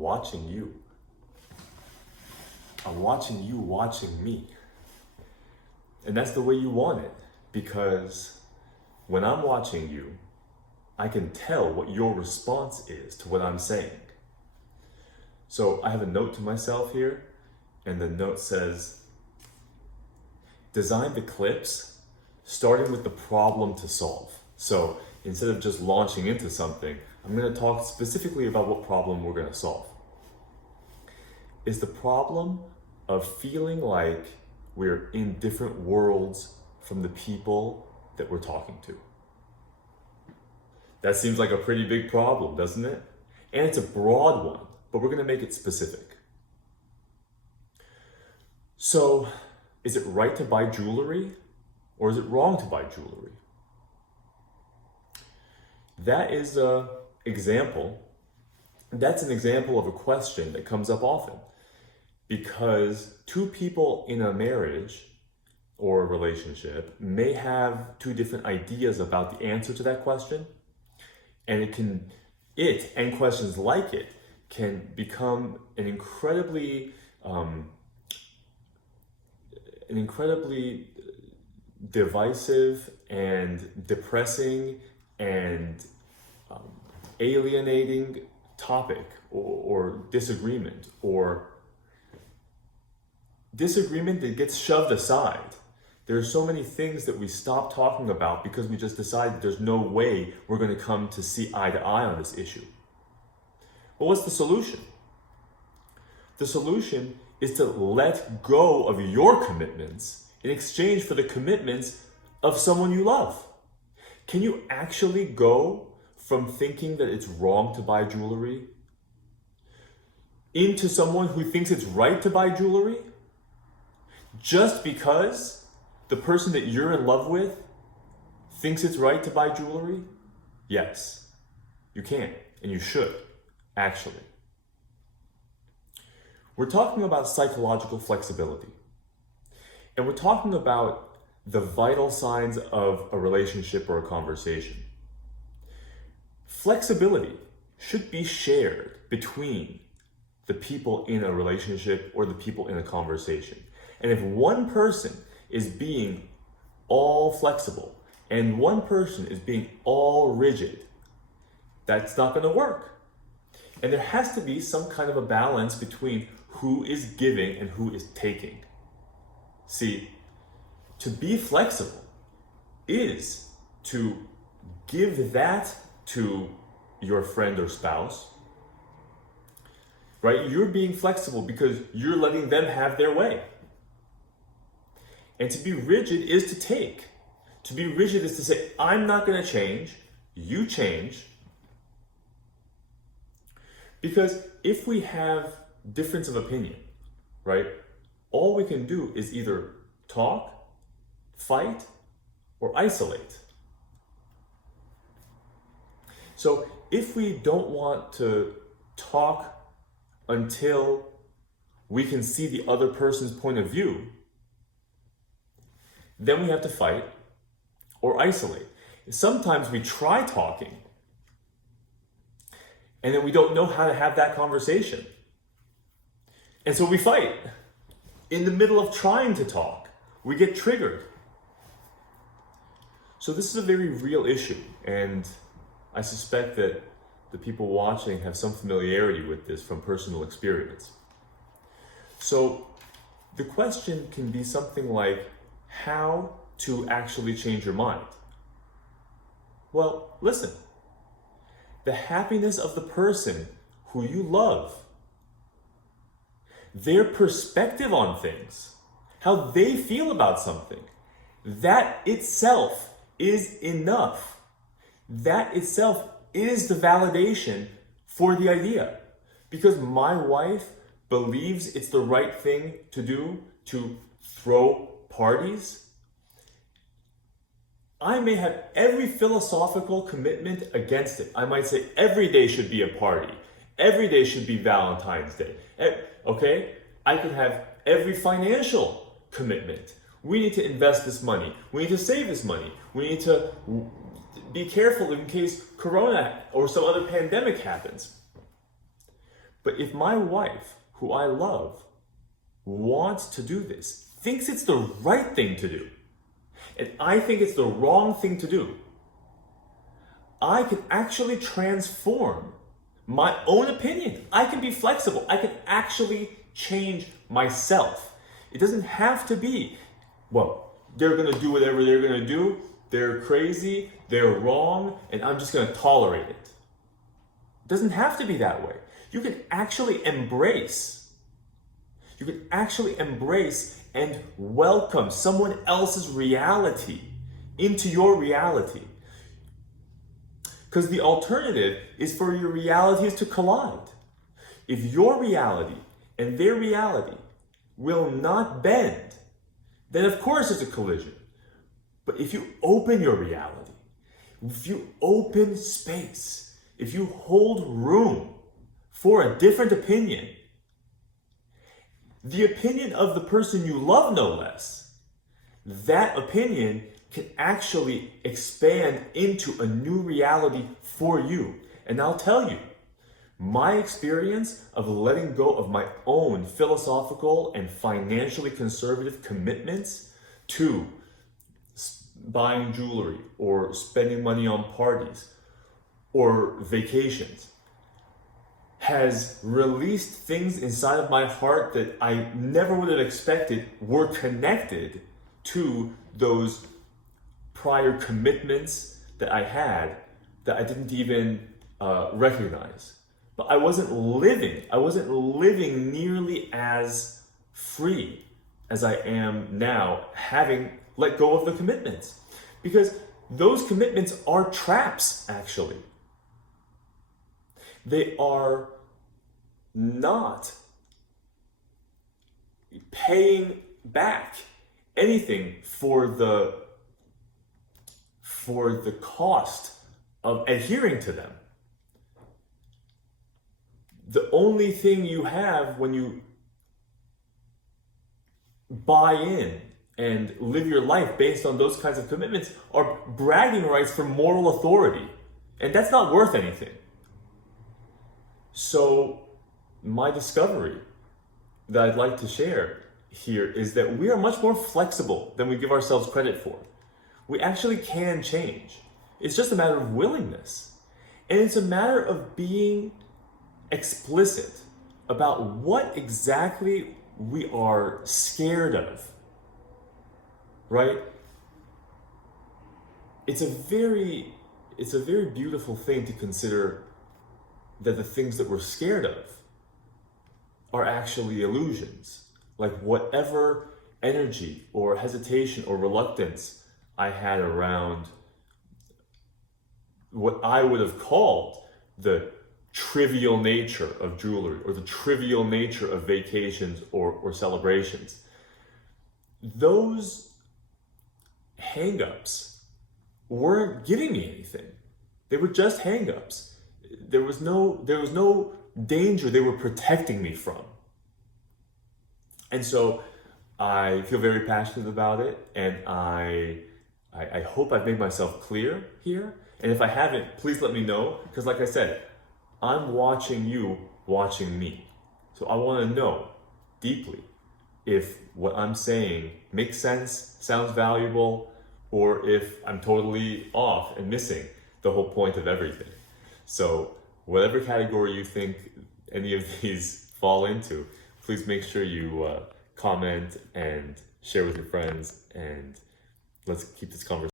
watching you. I'm watching you watching me. And that's the way you want it, because when I'm watching you, I can tell what your response is to what I'm saying. So I have a note to myself here, and the note says, design the clips starting with the problem to solve. So instead of just launching into something, I'm going to talk specifically about what problem we're going to solve. Is the problem of feeling like we're in different worlds from the people that we're talking to. That seems like a pretty big problem, doesn't it? And it's a broad one, but we're going to make it specific. So, is it right to buy jewelry, or is it wrong to buy jewelry? That is an example. That's an example of a question that comes up often, because two people in a marriage or a relationship may have two different ideas about the answer to that question, and it and questions like it can become an incredibly divisive and depressing and alienating topic or disagreement that gets shoved aside. There are so many things that we stop talking about because we just decided there's no way we're going to come to see eye to eye on this issue. Well, what's the solution? The solution is to let go of your commitments in exchange for the commitments of someone you love. Can you actually go from thinking that it's wrong to buy jewelry into someone who thinks it's right to buy jewelry just because the person that you're in love with thinks it's right to buy jewelry? Yes, you can, and you should, actually. We're talking about psychological flexibility. And we're talking about the vital signs of a relationship or a conversation. Flexibility should be shared between the people in a relationship or the people in a conversation. And if one person is being all flexible and one person is being all rigid, that's not going to work. And there has to be some kind of a balance between who is giving and who is taking. See, to be flexible is to give that to your friend or spouse, right? You're being flexible because you're letting them have their way. And to be rigid is to take. To be rigid is to say, I'm not going to change, you change. Because if we have difference of opinion, right, all we can do is either talk, fight, or isolate. So if we don't want to talk until we can see the other person's point of view, then we have to fight or isolate. Sometimes we try talking and then we don't know how to have that conversation. And so we fight. In the middle of trying to talk, we get triggered. So this is a very real issue, and I suspect that the people watching have some familiarity with this from personal experience. So the question can be something like, how to actually change your mind? Well, listen. The happiness of the person who you love, their perspective on things, how they feel about something, that itself is enough. That itself is the validation for the idea. Because my wife believes it's the right thing to do to throw parties, I may have every philosophical commitment against it. I might say every day should be a party. Every day should be Valentine's Day. Okay? I could have every financial commitment. We need to invest this money. We need to save this money. We need to be careful in case Corona or some other pandemic happens. But if my wife, who I love, wants to do this, thinks it's the right thing to do, and I think it's the wrong thing to do, I can actually transform my own opinion. I can be flexible. I can actually change myself. It doesn't have to be, well, they're going to do whatever they're going to do. They're crazy. They're wrong. And I'm just going to tolerate it. It doesn't have to be that way. You can actually embrace. You can actually embrace and welcome someone else's reality into your reality. Because the alternative is for your realities to collide. If your reality and their reality will not bend, then of course it's a collision. But if you open your reality, if you open space, if you hold room for a different opinion, the opinion of the person you love no less, that opinion can actually expand into a new reality for you. And I'll tell you, my experience of letting go of my own philosophical and financially conservative commitments to buying jewelry or spending money on parties or vacations has released things inside of my heart that I never would have expected were connected to those prior commitments that I had that I didn't even recognize. But I wasn't living nearly as free as I am now, having let go of the commitments. Because those commitments are traps, actually. They are not paying back anything for the cost of adhering to them. The only thing you have when you buy in and live your life based on those kinds of commitments are bragging rights for moral authority. And that's not worth anything. So my discovery that I'd like to share here is that we are much more flexible than we give ourselves credit for. We actually can change. It's just a matter of willingness. And it's a matter of being explicit about what exactly we are scared of, right? It's a very beautiful thing to consider that the things that we're scared of are actually illusions. Like whatever energy or hesitation or reluctance I had around what I would have called the trivial nature of jewelry or the trivial nature of vacations or celebrations. Those hang-ups weren't giving me anything. They were just hang-ups. There was no danger they were protecting me from. And so I feel very passionate about it, and I hope I've made myself clear here. And if I haven't, please let me know, because like I said, I'm watching you watching me. So I want to know deeply if what I'm saying makes sense, sounds valuable, or if I'm totally off and missing the whole point of everything. So whatever category you think any of these fall into, please make sure you comment and share with your friends, and let's keep this conversation